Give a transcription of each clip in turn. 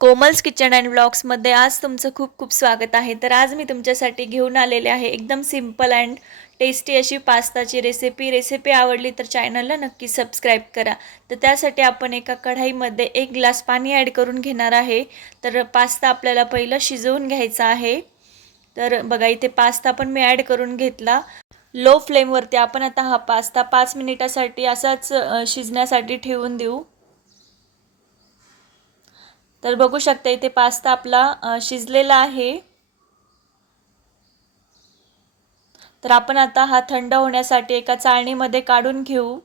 Komal's kitchen and ब्लॉग्समध्ये आज तुमचं खूप खूप स्वागत आहे. तर आज मी तुमच्यासाठी घेऊन आलेले आहे एकदम सिंपल अँड टेस्टी अशी पास्ताची रेसिपी रेसिपी आवडली तर चॅनलला नक्की सबस्क्राईब करा. तर त्यासाठी आपण एका कढाईमध्ये एक ग्लास पाणी ॲड करून घेणार आहे. तर पास्ता आपल्याला पहिलं शिजवून घ्यायचा आहे. तर बघा इथे पास्ता पण मी ॲड करून घेतला. लो फ्लेमवरती आपण आता हा पास्ता पाच मिनिटासाठी असाच शिजण्यासाठी ठेवून देऊ. तर बघू शकता इथे पास्ता आपला शिजलेला आहे. तर आपण आता हा थंड होण्यासाठी एका चाळणीमध्ये काढून घेऊ.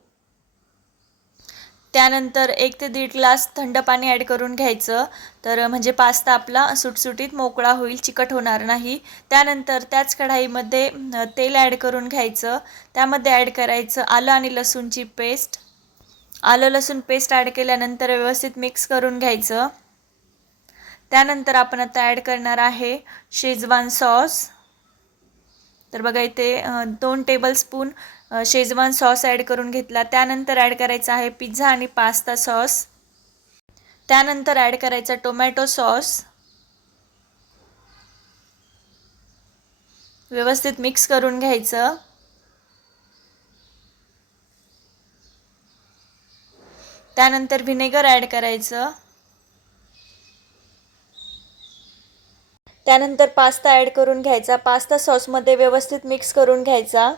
त्यानंतर एक ते दीड ग्लास थंड पाणी ॲड करून घ्यायचं. तर म्हणजे पास्ता आपला सुटसुटीत मोकळा होईल चिकट होणार नाही. त्यानंतर त्याच कढाईमध्ये तेल ॲड करून घ्यायचं. त्यामध्ये ॲड करायचं आलं आणि लसूणची पेस्ट. आलं लसूण पेस्ट ॲड केल्यानंतर व्यवस्थित मिक्स करून घ्यायचं. त्यानंतर आपण आता ॲड करणार आहे शेजवान सॉस तर बघा इथे दोन टेबलस्पून शेजवान सॉस ॲड करून घेतला. त्यानंतर ॲड करायचा आहे पिझ्झा आणि पास्ता सॉस त्यानंतर ॲड करायचा टोमॅटो सॉस व्यवस्थित मिक्स करून घ्यायचं. त्यानंतर व्हिनेगर ॲड करायचं. त्यानंतर पास्ता ॲड करून घ्यायचा. पास्ता सॉसमध्ये व्यवस्थित मिक्स करून घ्यायचा.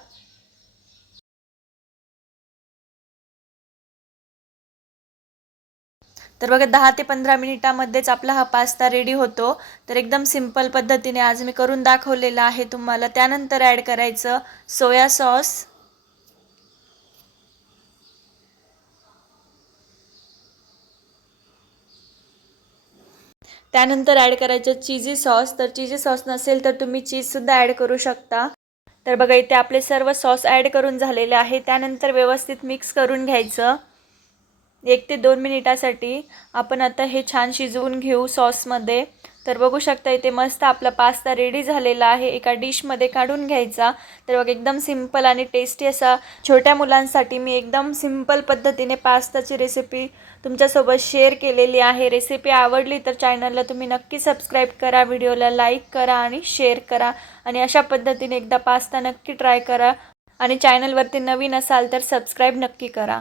तर बघा दहा ते पंधरा मिनिटामध्येच आपला हा पास्ता रेडी होतो. तर एकदम सिंपल पद्धतीने आज मी करून दाखवलेला आहे तुम्हाला. त्यानंतर ॲड करायचं सोया सॉस. त्यानंतर ॲड करायचं चिझी सॉस तर चिझी सॉस नसेल तर तुम्ही चीजसुद्धा ॲड करू शकता. तर बघा इथे आपले सर्व सॉस ॲड करून झालेले आहे. त्यानंतर व्यवस्थित मिक्स करून घ्यायचं. एक ते दोन मिनिटासाठी आपण आता हे छान शिजवून घेऊ सॉसमध्ये तर बघू शकता इथे मस्त आपला पास्ता रेडी झालेला आहे. एका डिशमध्ये काढून घ्यायचा. तर बघ एकदम सिंपल आणि टेस्टी असा छोट्या मुलांसाठी मी एकदम सिंपल पद्धतीने पास्ताची रेसिपी तुमच्यासोबत शेअर केलेली आहे. रेसिपी आवडली तर चॅनलला तुम्ही नक्की सबस्क्राईब करा व्हिडिओला लाईक करा आणि शेअर करा. आणि अशा पद्धतीने एकदा पास्ता नक्की ट्राय करा. आणि चॅनलवरती नवीन असाल तर सबस्क्राईब नक्की करा.